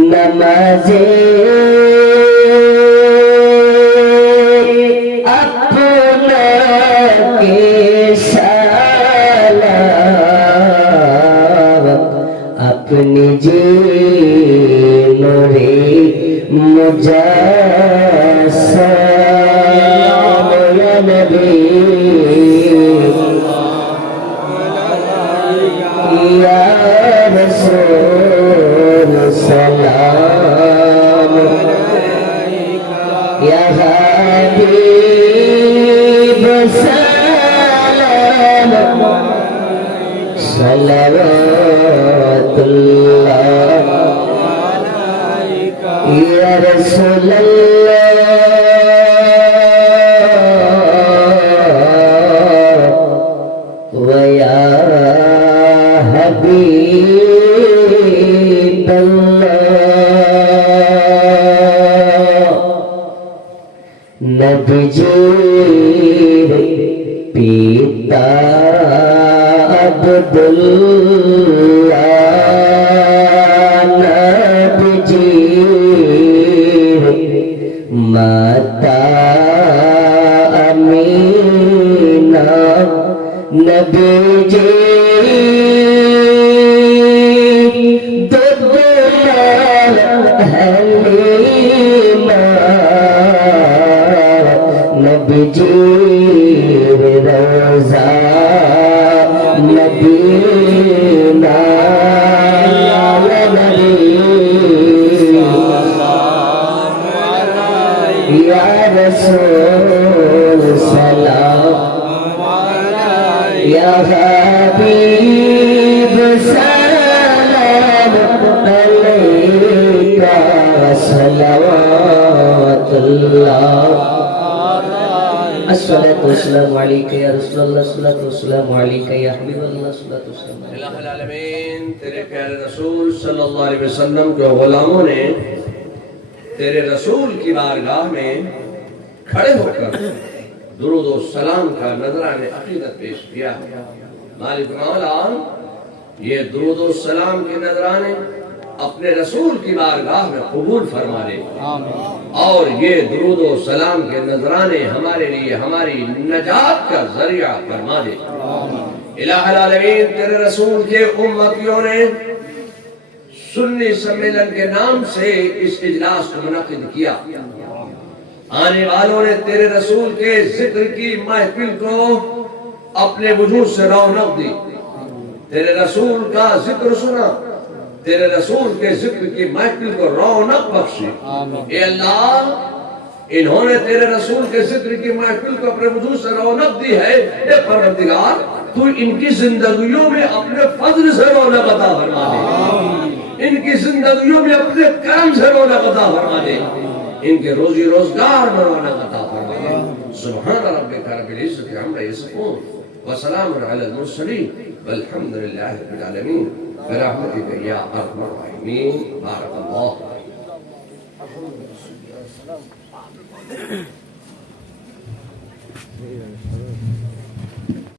नमाजे अपना के सलाम अपनी जी मोरे मुजस्सम या नबी या रसूल सलाम या हबीब सलाम सलवातुल्लाह या रसूलल्लाह व या हबीब नबीजीर पिता अब्दुल्लाह नबीजीर माता अमीना नबीजी नबीजीर रोज़ा मदीना या रसूल सलाम या हबीब सलाम अलैका सलवातुल्लाह अस्सलातु वस्सलामु अलैका या रसूलल्लाह अस्सलातु वस्सलामु अलैका या हबीबल्लाह अस्सलातु वस्सलामु इलाहुल आलमीन तेरे प्यारे रसूल सल्लल्लाहु अलैहि वसल्लम के गुलामों ने तेरे रसूल की बारगाह में खड़े होकर दुरूद और सलाम का नजराने अकीदत पेश किया। मालिक मौला ये दुरूद और सलाम के नजराने अपने रसूल की बारगाह में कबूल फरमा ले और ये दुरूद और सलाम के नजराने हमारे लिए हमारी नजात का जरिया फरमा दे। इलाहुल आलमीन तेरे रसूल के उम्मतियों ने सुन्नी सम्मेलन के नाम से इस इजलास को मुनक्किद किया। आने वालों ने तेरे रसूल के जिक्र की महफिल को अपने वजूद से रौनक दी, तेरे रसूल का जिक्र सुना, तेरे रसूल के जिक्र की महफिल को रौनक बख्शी। ए अल्लाह इन्होंने तेरे रसूल के जिक्र की महफिल को अपने वजूद से रौनक दी है। ए परवरदिगार तू इनकी जिंदगियों में अपने फजल से रौनक अता फरमा दे, इनकी जिंदगियों में अपने करम से रौनक अता फरमा दे, इनके रोजी रोजगार में रौनक अता फरमा दे। सुभान रब्बिका रब्बिल इज्जति अम्मा यसिफून व सलामुन अलल मुरसलीन वल्हम्दुलिल्लाहि रब्बिल आलमीन बिरहमतिका या अरहमर राहिमीन। बारकल्लाह।